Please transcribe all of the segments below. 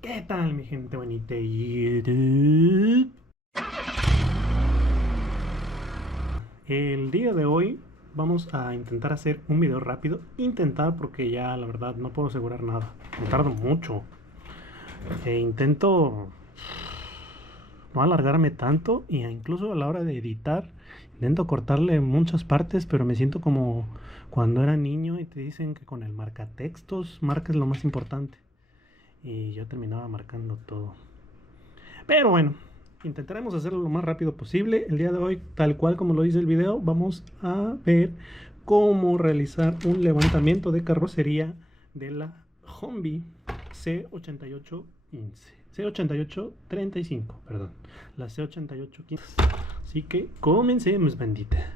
¿Qué tal, mi gente bonita de YouTube? El día de hoy vamos a intentar hacer un video rápido. Intentar porque ya la verdad no puedo asegurar nada. Me tardo mucho. Intento no alargarme tanto y incluso a la hora de editar intento cortarle muchas partes, pero me siento como cuando era niño y te dicen que con el marcatextos marcas lo más importante. Y yo terminaba marcando todo. Pero bueno, intentaremos hacerlo lo más rápido posible. El día de hoy, tal cual como lo dice el video, vamos a ver cómo realizar un levantamiento de carrocería de la Humvee C8815. C8835, perdón. La C8815. Así que comencemos, bandita.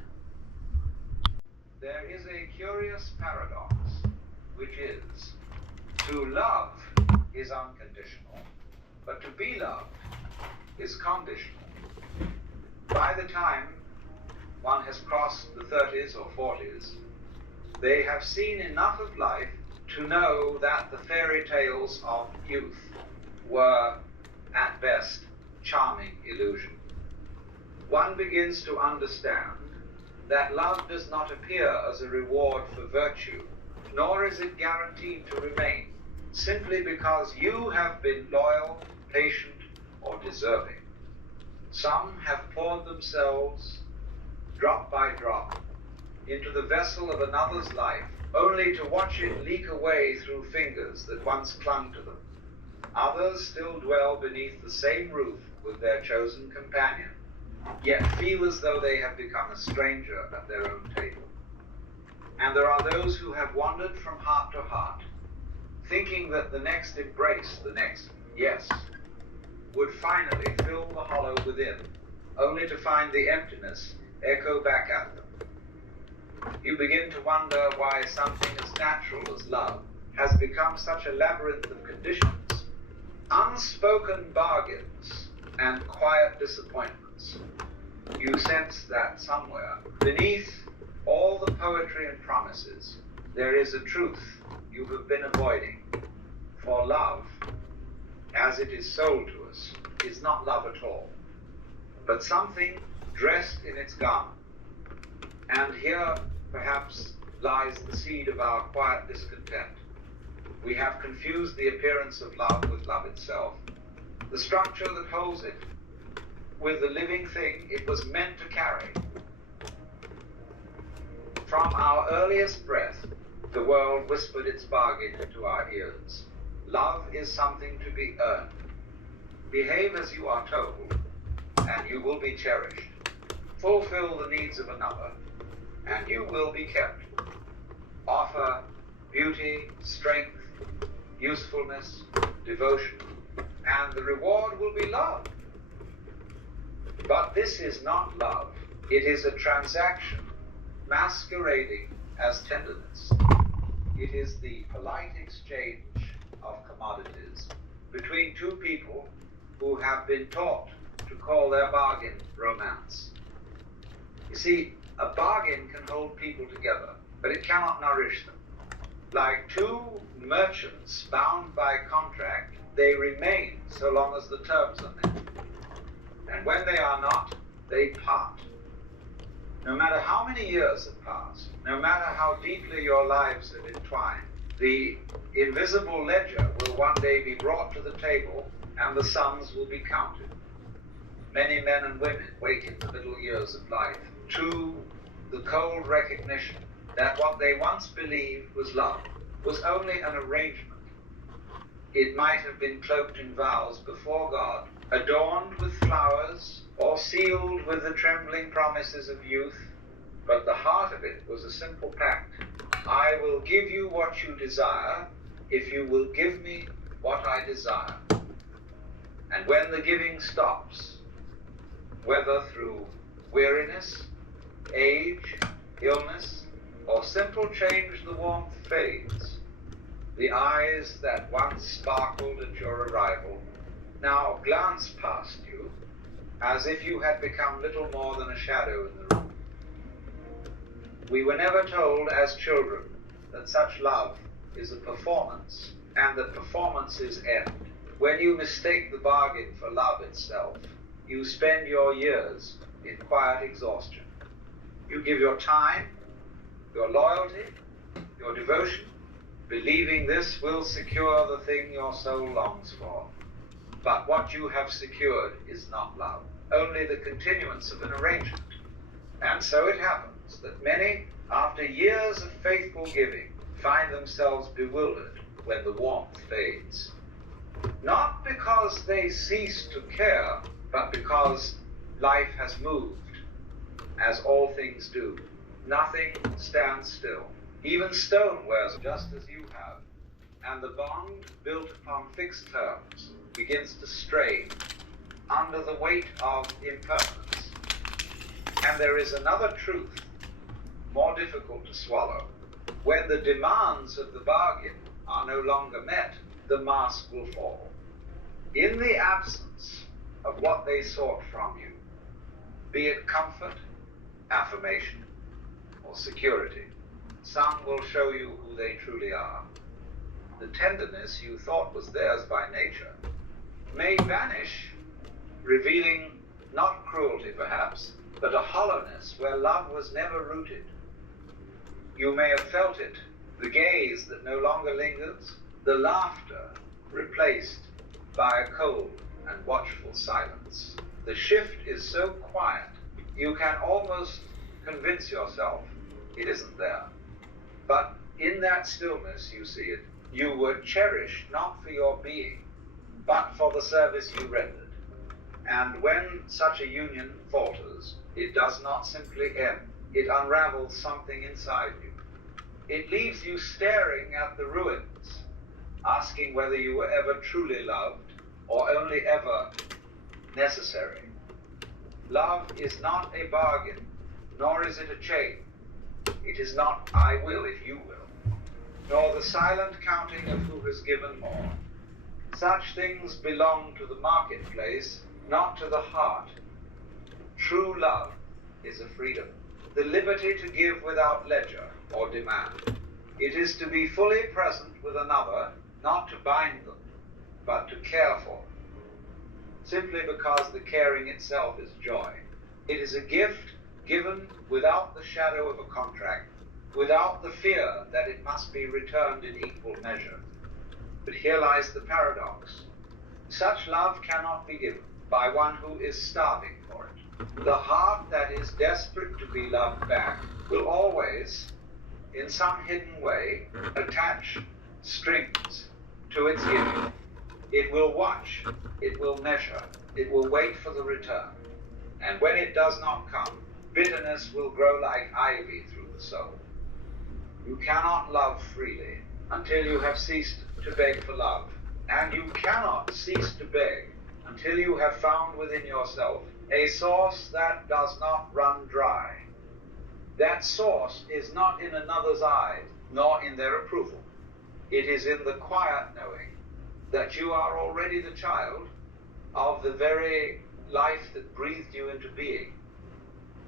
There is a curious paradox, which is, to love is unconditional, but to be loved is conditional. By the time one has crossed the 30s or 40s, they have seen enough of life to know that the fairy tales of youth were, at best, charming illusion. One begins to understand that love does not appear as a reward for virtue, nor is it guaranteed to remain, simply because you have been loyal, patient, or deserving. Some have poured themselves, drop by drop, into the vessel of another's life, only to watch it leak away through fingers that once clung to them. Others still dwell beneath the same roof with their chosen companion, yet feel as though they have become a stranger at their own table. And there are those who have wandered from heart to heart, thinking that the next embrace, the next yes, would finally fill the hollow within, only to find the emptiness echo back at them. You begin to wonder why something as natural as love has become such a labyrinth of conditions, unspoken bargains, and quiet disappointments. You sense that somewhere, beneath all the poetry and promises, there is a truth you have been avoiding. For love, as it is sold to us, is not love at all, but something dressed in its garment. And here, perhaps, lies the seed of our quiet discontent. We have confused the appearance of love with love itself, the structure that holds it with the living thing it was meant to carry. From our earliest breath, the world whispered its bargain into our ears. Love is something to be earned. Behave as you are told, and you will be cherished. Fulfill the needs of another, and you will be kept. Offer beauty, strength, usefulness, devotion, and the reward will be love. But this is not love. It is a transaction masquerading as tenderness. It is the polite exchange of commodities between two people who have been taught to call their bargain romance. You see, a bargain can hold people together, but it cannot nourish them. Like two merchants bound by contract, they remain so long as the terms are met. And when they are not, they part. No matter how many years have passed, no matter how deeply your lives have entwined, the invisible ledger will one day be brought to the table and the sums will be counted. Many men and women wake in the middle years of life to the cold recognition that what they once believed was love was only an arrangement. It might have been cloaked in vows before God, adorned with flowers, or sealed with the trembling promises of youth, but the heart of it was a simple pact. I will give you what you desire, if you will give me what I desire. And when the giving stops, whether through weariness, age, illness, or simple change, the warmth fades. The eyes that once sparkled at your arrival now glance past you as if you had become little more than a shadow in the room. We were never told as children that such love is a performance and that performances end. when you mistake the bargain for love itself, you spend your years in quiet exhaustion. You give your time, your loyalty, your devotion, believing this will secure the thing your soul longs for. But what you have secured is not love, only the continuance of an arrangement. And so it happens that many, after years of faithful giving, find themselves bewildered when the warmth fades. Not because they cease to care, but because life has moved, as all things do. Nothing stands still. Even stone wears just as you have, and the bond built upon fixed terms begins to strain under the weight of impermanence. And there is another truth, more difficult to swallow. When the demands of the bargain are no longer met, the mask will fall. In the absence of what they sought from you, be it comfort, affirmation, or security, some will show you who they truly are. The tenderness you thought was theirs by nature may vanish, revealing not cruelty perhaps, but a hollowness where love was never rooted. You may have felt it, the gaze that no longer lingers, the laughter replaced by a cold and watchful silence. The shift is so quiet, you can almost convince yourself it isn't there. But in that stillness, you see it, you were cherished not for your being, but for the service you rendered. And when such a union falters, it does not simply end. It unravels something inside you. It leaves you staring at the ruins, asking whether you were ever truly loved or only ever necessary. Love is not a bargain, nor is it a chain. It is not I will if you will, nor the silent counting of who has given more. Such things belong to the marketplace, not to the heart. True love is a freedom, the liberty to give without ledger or demand. It is to be fully present with another, not to bind them, but to care for them, simply because the caring itself is joy. It is a gift given without the shadow of a contract, without the fear that it must be returned in equal measure. But here lies the paradox. Such love cannot be given by one who is starving for it. The heart that is desperate to be loved back will always, in some hidden way, attach strings to its giving. It will watch, it will measure, it will wait for the return. And when it does not come, bitterness will grow like ivy through the soul. You cannot love freely until you have ceased to beg for love. And you cannot cease to beg until you have found within yourself a source that does not run dry. That source is not in another's eyes, nor in their approval. It is in the quiet knowing that you are already the child of the very life that breathed you into being.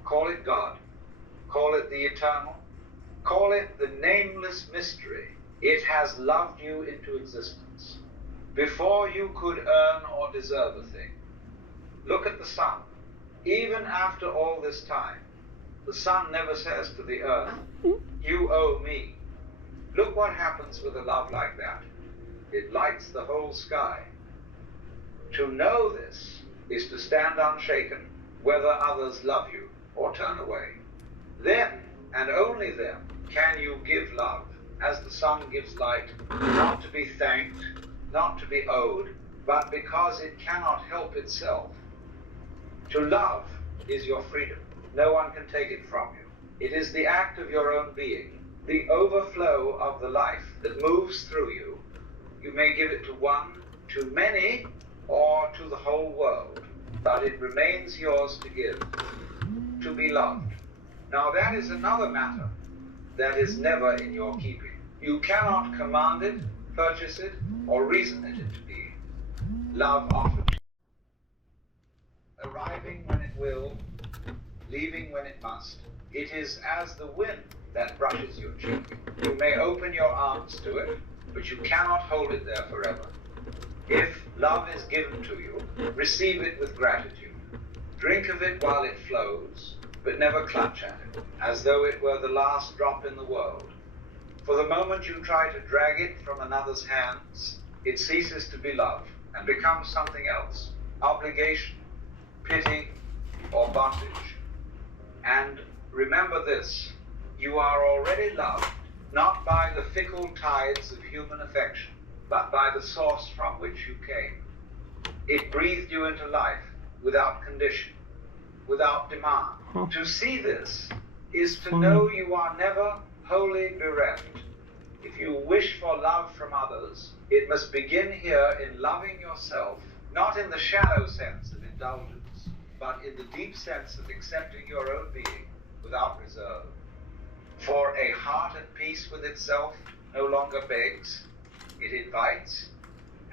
Call it God, call it the eternal, call it the nameless mystery. It has loved you into existence before you could earn or deserve a thing. Look at the sun. Even after all this time, the sun never says to the earth, you owe me. Look what happens with a love like that. It lights the whole sky. To know this is to stand unshaken, whether others love you or turn away. Then, and only then, can you give love as the sun gives light, not to be thanked, not to be owed, but because it cannot help itself. To love is your freedom. No one can take it from you. It is the act of your own being, the overflow of the life that moves through you. You may give it to one, to many, or to the whole world, but it remains yours to give, to be loved. Now that is another matter that is never in your keeping. You cannot command it, purchase it, or reason it into being. Love offered, arriving when it will, leaving when it must. It is as the wind that brushes your cheek. You may open your arms to it, but you cannot hold it there forever. If love love is given to you, receive it with gratitude. Drink of it while it flows, but never clutch at it, as though it were the last drop in the world. For the moment you try to drag it from another's hands, it ceases to be love and becomes something else, obligation, pity, or bondage. And remember this, you are already loved, not by the fickle tides of human affection, but by the source from which you came. It breathed you into life without condition, without demand. To see this is to know you are never wholly bereft. If you wish for love from others, it must begin here in loving yourself, not in the shallow sense of indulgence, but in the deep sense of accepting your own being without reserve. For a heart at peace with itself no longer begs, it invites,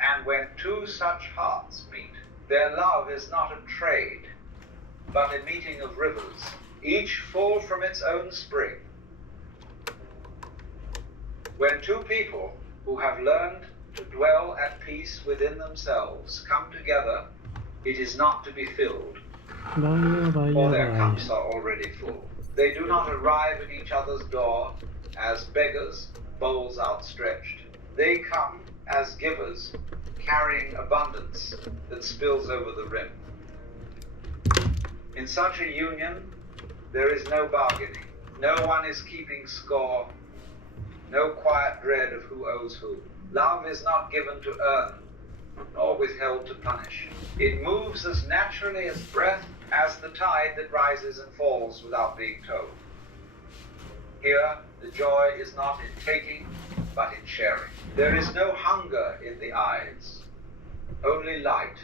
and when two such hearts meet, their love is not a trade, but a meeting of rivers, each full from its own spring. When two people who have learned to dwell at peace within themselves come together, it is not to be filled, for their cups are already full. They do not arrive at each other's door as beggars, bowls outstretched. They come as givers, carrying abundance that spills over the rim. In such a union, there is no bargaining. No one is keeping score, no quiet dread of who owes who. Love is not given to earn, nor withheld to punish. It moves as naturally as breath, as the tide that rises and falls without being towed. Here, the joy is not in taking, but in sharing. There is no hunger in the eyes, only light.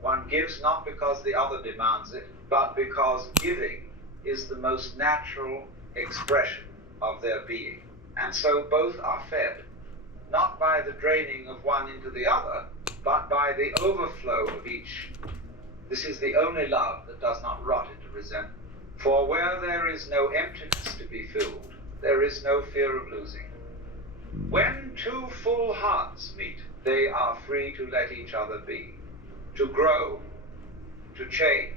One gives not because the other demands it, but because giving is the most natural expression of their being. And so both are fed, not by the draining of one into the other, but by the overflow of each. This is the only love that does not rot into resentment. For where there is no emptiness to be filled, there is no fear of losing. When two full hearts meet, they are free to let each other be, to grow, to change,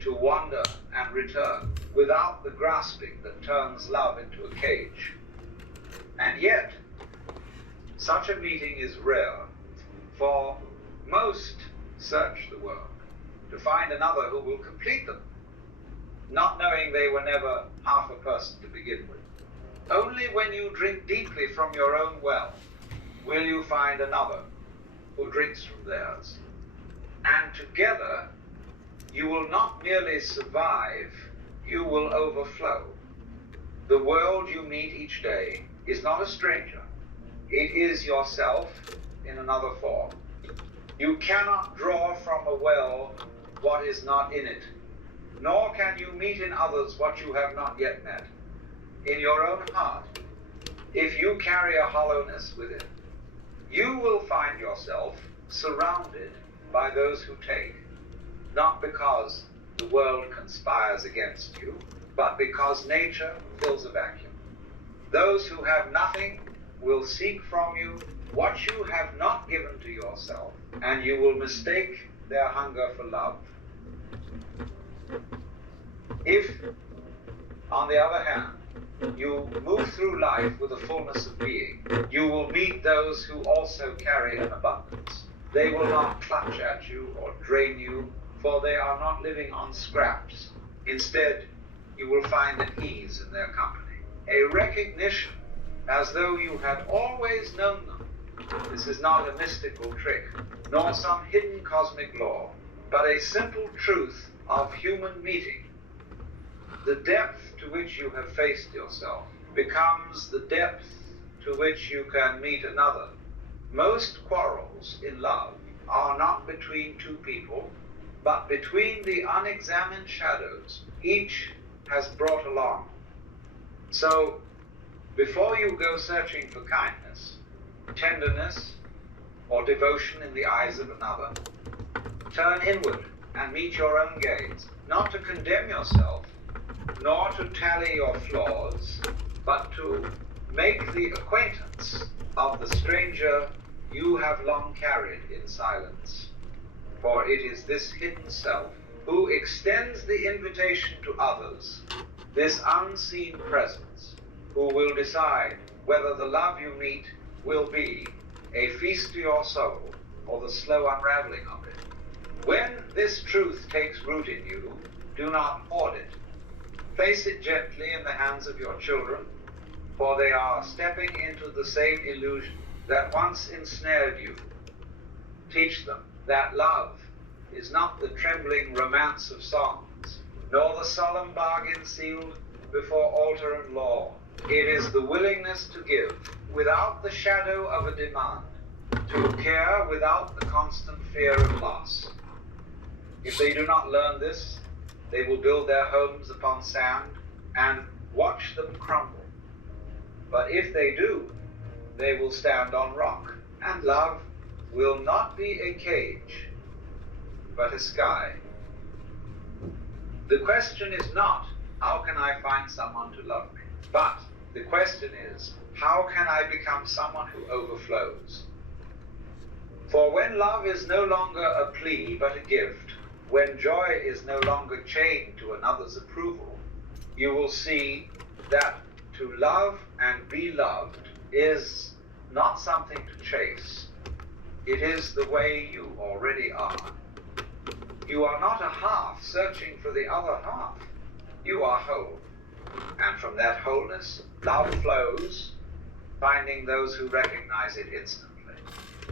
to wander and return, without the grasping that turns love into a cage. And yet, such a meeting is rare, for most search the world to find another who will complete them, not knowing they were never half a person to begin with. Only when you drink deeply from your own well will you find another who drinks from theirs. And together, you will not merely survive, you will overflow. The world you meet each day is not a stranger. It is yourself in another form. You cannot draw from a well what is not in it, nor can you meet in others what you have not yet met. In your own heart, if you carry a hollowness within, you will find yourself surrounded by those who take, not because the world conspires against you, but because nature fills a vacuum. Those who have nothing will seek from you what you have not given to yourself, and you will mistake their hunger for love. If, on the other hand, you move through life with a fullness of being, you will meet those who also carry an abundance. They will not clutch at you or drain you, for they are not living on scraps. Instead, you will find an ease in their company, a recognition as though you had always known them. This is not a mystical trick, nor some hidden cosmic law, but a simple truth of human meeting. The depth to which you have faced yourself becomes the depth to which you can meet another. Most quarrels in love are not between two people, but between the unexamined shadows each has brought along. So, before you go searching for kindness, tenderness, or devotion in the eyes of another, turn inward and meet your own gaze, not to condemn yourself, nor to tally your flaws, but to make the acquaintance of the stranger you have long carried in silence. For it is this hidden self who extends the invitation to others, this unseen presence, who will decide whether the love you meet will be a feast to your soul or the slow unraveling of it. When this truth takes root in you, do not hoard it. Place it gently in the hands of your children, for they are stepping into the same illusion that once ensnared you. Teach them that love is not the trembling romance of songs, nor the solemn bargain sealed before altar and law. It is the willingness to give without the shadow of a demand, to care without the constant fear of loss. If they do not learn this, they will build their homes upon sand and watch them crumble. But if they do, they will stand on rock, and love will not be a cage, but a sky. The question is not, how can I find someone to love me? But the question is, how can I become someone who overflows? For when love is no longer a plea but a gift, when joy is no longer chained to another's approval, you will see that to love and be loved is not something to chase. It is the way you already are. You are not a half searching for the other half. You are whole. And from that wholeness, love flows, finding those who recognize it instantly.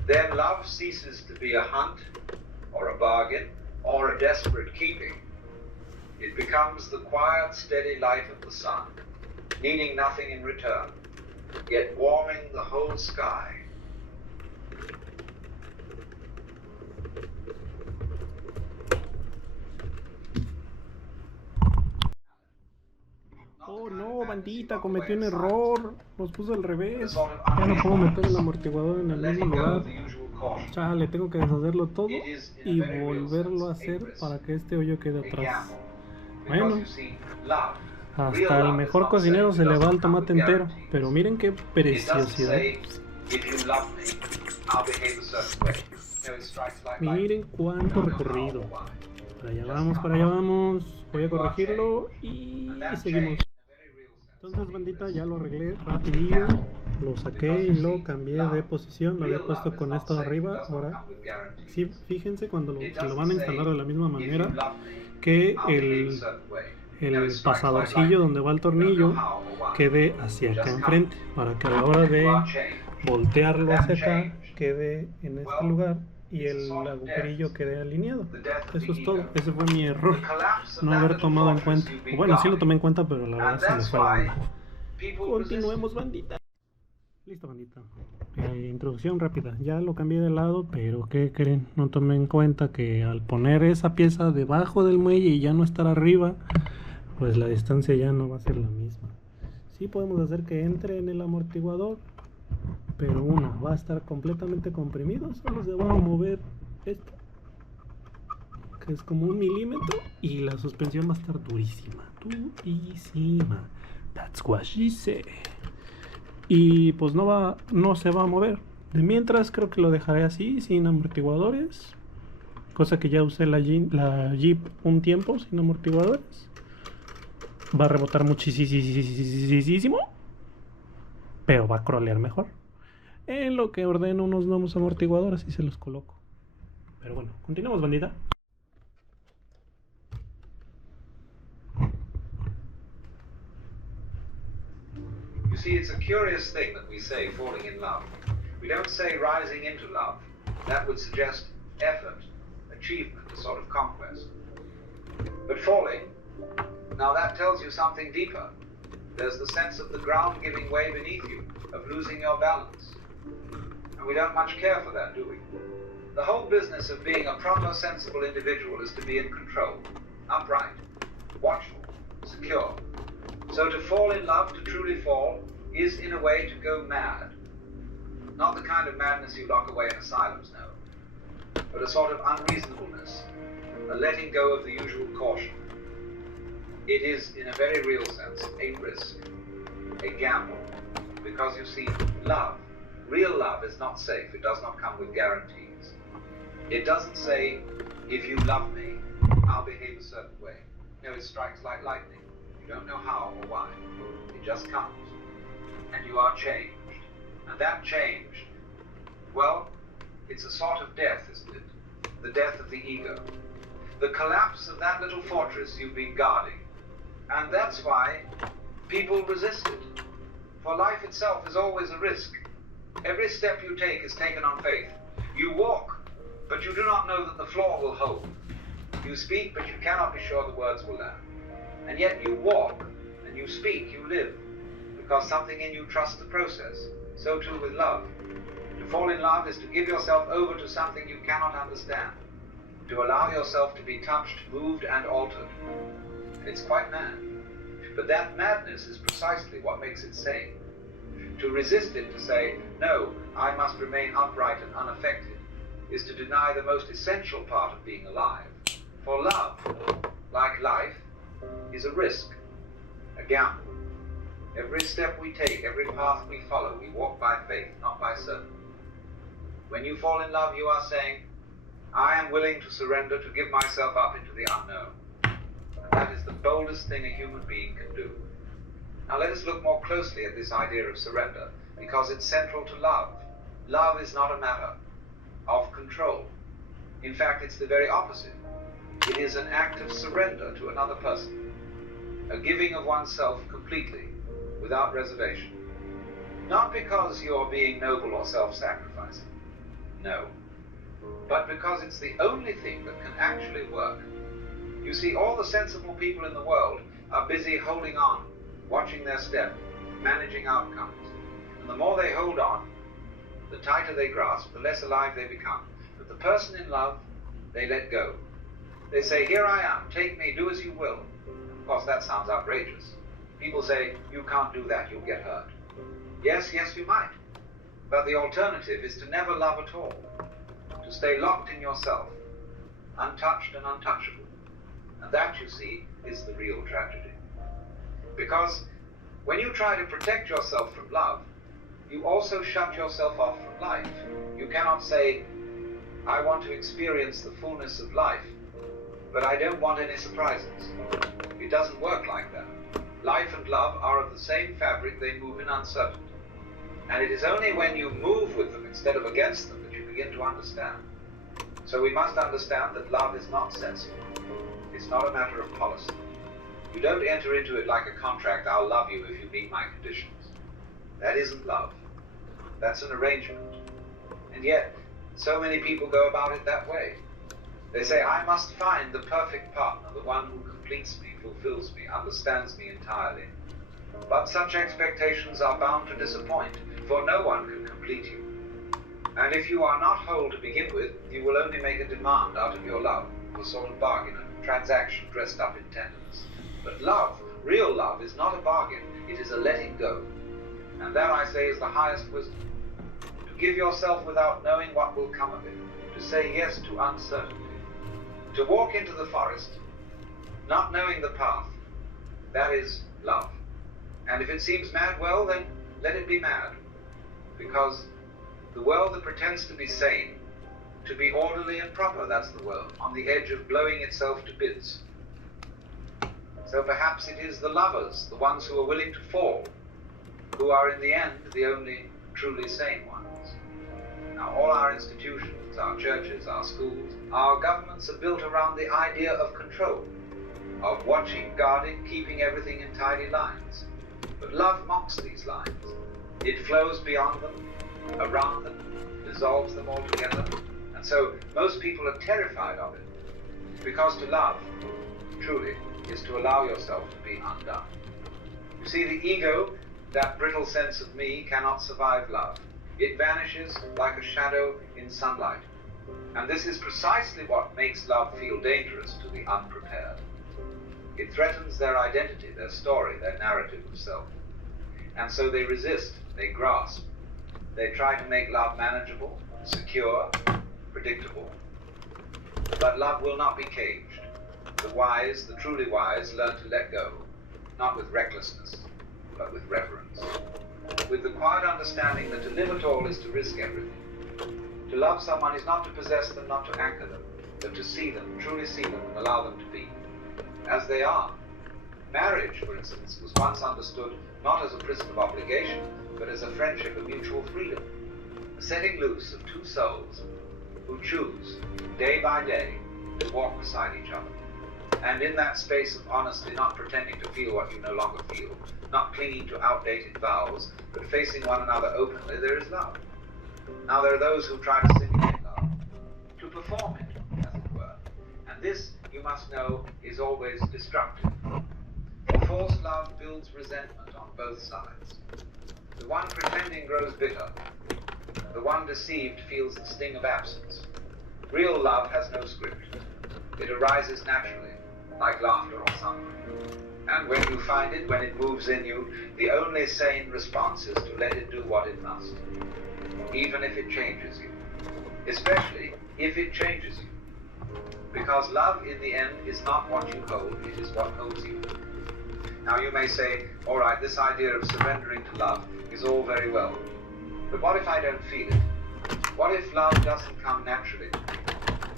Then love ceases to be a hunt, or a bargain, or a desperate keeping. It becomes the quiet, steady light of the sun, needing nothing in return, yet warming the whole sky. Oh no, bandita, cometí un error. Los puse al revés. Ya no puedo meter el amortiguador en el mismo lugar. Chale, tengo que deshacerlo todo y volverlo a hacer para que este hoyo quede atrás. Bueno, hasta el mejor cocinero se le va el tomate entero. Pero miren qué preciosidad. Miren cuánto recorrido. Para allá vamos, para allá vamos. Voy a corregirlo y seguimos. Entonces, bandita, ya lo arreglé rapidillo. Lo saqué y lo cambié de posición. Lo había puesto con esto arriba. Ahora, sí, fíjense cuando se lo van a instalar de la misma manera que el pasadorcillo donde va el tornillo quede hacia acá enfrente, para que a la hora de voltearlo hacia acá quede en este lugar y el agujerillo quede alineado. Eso es todo. Ese fue mi error, no haber tomado en cuenta. Bueno, sí lo tomé en cuenta, pero la verdad se me fue la onda. Continuemos, bandita. Listo, bandita. Introducción rápida. Ya lo cambié de lado, pero ¿qué creen? No tomé en cuenta que al poner esa pieza debajo del muelle y ya no estar arriba, pues la distancia ya no va a ser la misma. Sí podemos hacer que entre en el amortiguador, pero va a estar completamente comprimido. Solo se va a mover esto, que es como 1 milímetro, y la suspensión va a estar durísima. Durísima. That's what she said. Y pues no se va a mover. De mientras creo que lo dejaré así, sin amortiguadores. Cosa que ya usé la Jeep un tiempo sin amortiguadores. Va a rebotar muchísimo, pero va a crawlear mejor. En lo que ordeno unos nuevos amortiguadores y se los coloco. Pero bueno, continuamos, bandita. You see, it's a curious thing that we say falling in love. We don't say rising into love. That would suggest effort, achievement, a sort of conquest. But falling, now that tells you something deeper. There's the sense of the ground giving way beneath you, of losing your balance. And we don't much care for that, do we? The whole business of being a proper, sensible individual is to be in control, upright, watchful, secure. So to fall in love, to truly fall, is in a way to go mad. Not the kind of madness you lock away in asylums, no, but a sort of unreasonableness, a letting go of the usual caution. It is, in a very real sense, a risk, a gamble, because you see, love real love is not safe. It does not come with guarantees. It doesn't say, if you love me, I'll behave a certain way. No, it strikes like lightning. You don't know how or why. It just comes. And you are changed. And that change, well, it's a sort of death, isn't it? The death of the ego. The collapse of that little fortress you've been guarding. And that's why people resist it. For life itself is always a risk. Every step you take is taken on faith. You walk, but you do not know that the floor will hold. You speak, but you cannot be sure the words will land. And yet you walk, and you speak, you live, because something in you trusts the process. So too with love. To fall in love is to give yourself over to something you cannot understand. To allow yourself to be touched, moved, and altered. And it's quite mad. But that madness is precisely what makes it sane. To resist it, to say, no, I must remain upright and unaffected, is to deny the most essential part of being alive. For love, like life, is a risk, a gamble. Every step we take, every path we follow, we walk by faith, not by certainty. When you fall in love, you are saying, I am willing to surrender, to give myself up into the unknown. And that is the boldest thing a human being can do. Now let us look more closely at this idea of surrender, because it's central to love. Love is not a matter of control. In fact, it's the very opposite. It is an act of surrender to another person, a giving of oneself completely, without reservation. Not because you're being noble or self-sacrificing, no, but because it's the only thing that can actually work. You see, all the sensible people in the world are busy holding on, watching their step, managing outcomes. And the more they hold on, the tighter they grasp, the less alive they become. But the person in love, they let go. They say, here I am, take me, do as you will. Of course, that sounds outrageous. People say, you can't do that, you'll get hurt. Yes, you might. But the alternative is to never love at all. To stay locked in yourself, untouched and untouchable. And that, you see, is the real tragedy. Because when you try to protect yourself from love, you also shut yourself off from life. You cannot say, I want to experience the fullness of life, but I don't want any surprises. It doesn't work like that. Life and love are of the same fabric, they move in uncertainty. And it is only when you move with them instead of against them that you begin to understand. So we must understand that love is not sensible. It's not a matter of policy. You don't enter into it like a contract, I'll love you if you meet my conditions. That isn't love. That's an arrangement. And yet, so many people go about it that way. They say, I must find the perfect partner, the one who completes me, fulfills me, understands me entirely. But such expectations are bound to disappoint, for no one can complete you. And if you are not whole to begin with, you will only make a demand out of your love, a sort of bargain, a transaction dressed up in tenderness. But love, real love, is not a bargain, it is a letting go. And that, I say, is the highest wisdom. To give yourself without knowing what will come of it, to say yes to uncertainty, to walk into the forest, not knowing the path, that is love. And if it seems mad, well, then let it be mad. Because the world that pretends to be sane, to be orderly and proper, that's the world, on the edge of blowing itself to bits. So perhaps it is the lovers, the ones who are willing to fall, who are in the end the only truly sane ones. Now all our institutions, our churches, our schools, our governments are built around the idea of control, of watching, guarding, keeping everything in tidy lines. But love mocks these lines. It flows beyond them, around them, dissolves them altogether. And so most people are terrified of it, because to love, truly, is to allow yourself to be undone. You see, the ego, that brittle sense of me, cannot survive love. It vanishes like a shadow in sunlight. And this is precisely what makes love feel dangerous to the unprepared. It threatens their identity, their story, their narrative of self. And so they resist, they grasp. They try to make love manageable, secure, predictable. But love will not be caged. The wise, the truly wise, learn to let go, not with recklessness, but with reverence. with the quiet understanding that to live at all is to risk everything. To love someone is not to possess them, not to anchor them, but to see them, truly see them, and allow them to be as they are. Marriage, for instance, was once understood not as a prison of obligation, but as a friendship of mutual freedom, a setting loose of two souls who choose, day by day, to walk beside each other. And in that space of honesty, not pretending to feel what you no longer feel, not clinging to outdated vows, but facing one another openly, there is love. Now there are those who try to simulate love, to perform it, as it were. And this, you must know, is always destructive. For false love builds resentment on both sides. The one pretending grows bitter. The one deceived feels the sting of absence. Real love has no script. It arises naturally, like laughter or song. And when you find it, when it moves in you, the only sane response is to let it do what it must, even if it changes you, especially if it changes you. Because love, in the end, is not what you hold, it is what holds you. Now you may say, all right, this idea of surrendering to love is all very well, but what if I don't feel it? What if love doesn't come naturally?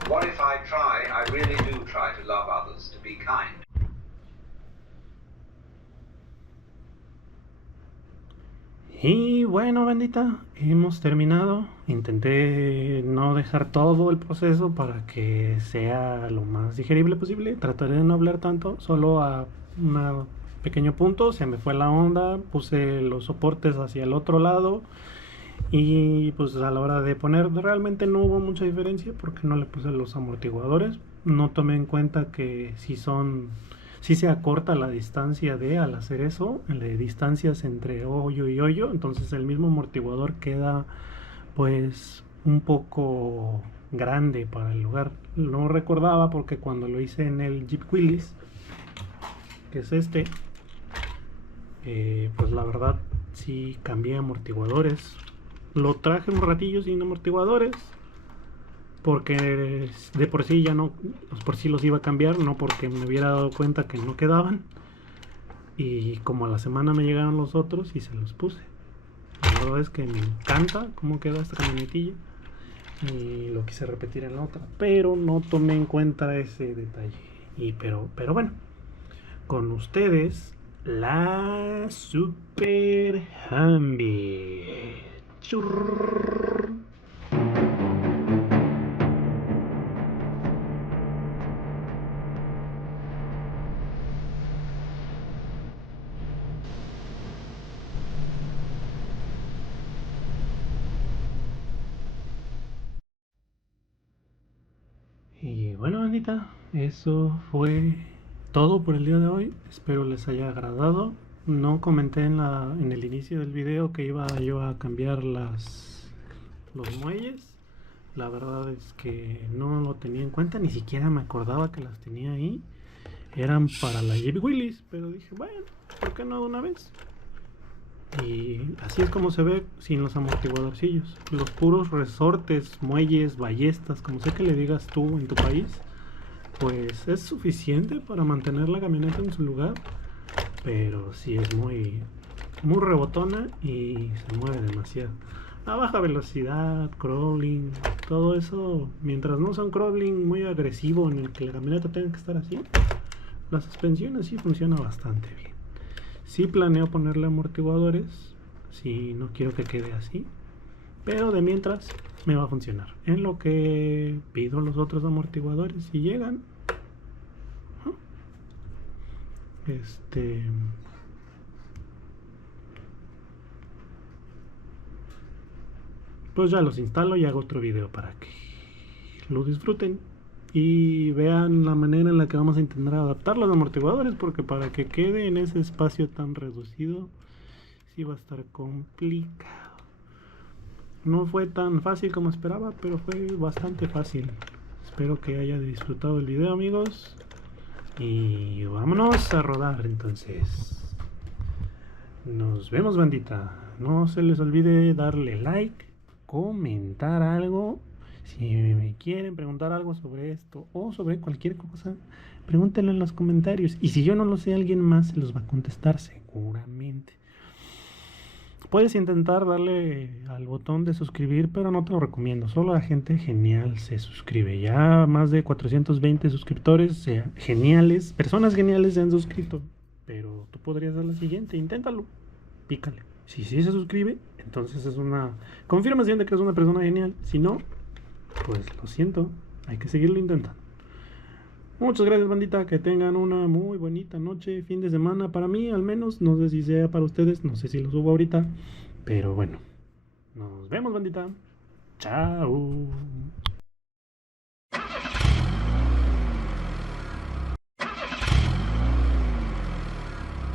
What if I really do try to love others, to be kind? Y bueno, bandita, hemos terminado. Intenté no dejar todo el proceso para que sea lo más digerible posible. Trataré de no hablar tanto, solo a un pequeño punto. Se me fue la onda, puse los soportes hacia el otro lado. Y pues a la hora de poner realmente no hubo mucha diferencia porque no le puse los amortiguadores. No tomé en cuenta que si se acorta la distancia al hacer eso, de distancias entre hoyo y hoyo, entonces el mismo amortiguador queda pues un poco grande para el lugar. No recordaba porque cuando lo hice en el Jeep Willys, que es pues la verdad sí cambié amortiguadores. Lo traje un ratillo sin amortiguadores porque de por sí ya no, pues por sí los iba a cambiar, no porque me hubiera dado cuenta que no quedaban. Y como a la semana me llegaron los otros y se los puse. La verdad es que me encanta cómo queda esta camionetilla y lo quise repetir en la otra, pero no tomé en cuenta ese detalle. Pero bueno, con ustedes la Super Humvee. Jjrc. Y bueno, bandita, eso fue todo por el día de hoy. Espero les haya agradado. No comenté en el inicio del video que iba yo a cambiar los muelles. La verdad es que no lo tenía en cuenta, ni siquiera me acordaba que las tenía ahí. Eran para la Jeep Willys, pero dije, bueno, ¿por qué no de una vez? Y así es como se ve sin los amortiguadorcillos. Los puros resortes, muelles, ballestas, como sé que le digas tú en tu país, pues es suficiente para mantener la camioneta en su lugar. Pero sí es muy rebotona y se mueve demasiado. A baja velocidad, crawling, todo eso, mientras no sea un crawling muy agresivo en el que la camioneta tenga que estar así, la suspensión así funciona bastante bien. Sí planeo ponerle amortiguadores, si no quiero que quede así, pero de mientras me va a funcionar. En lo que pido los otros amortiguadores, si llegan, pues ya los instalo y hago otro video para que lo disfruten y vean la manera en la que vamos a intentar adaptar los amortiguadores, porque para que quede en ese espacio tan reducido sí va a estar complicado. No fue tan fácil como esperaba, pero fue bastante fácil. Espero que hayan disfrutado el video, amigos, y vámonos a rodar. Entonces nos vemos, bandita. No se les olvide darle like, comentar algo. Si me quieren preguntar algo sobre esto o sobre cualquier cosa, pregúntenlo en los comentarios. Y si yo no lo sé, alguien más se los va a contestar seguramente. puedes intentar darle al botón de suscribir, pero no te lo recomiendo. Solo la gente genial se suscribe. Ya más de 420 suscriptores geniales, personas geniales se han suscrito. Pero tú podrías dar la siguiente, inténtalo, pícale. Si sí se suscribe, entonces es una confirmación de que es una persona genial. Si no, pues lo siento, hay que seguirlo intentando. Muchas gracias, bandita, que tengan una muy bonita noche, fin de semana, para mí al menos, no sé si sea para ustedes, no sé si lo subo ahorita, pero bueno, nos vemos, bandita, chao.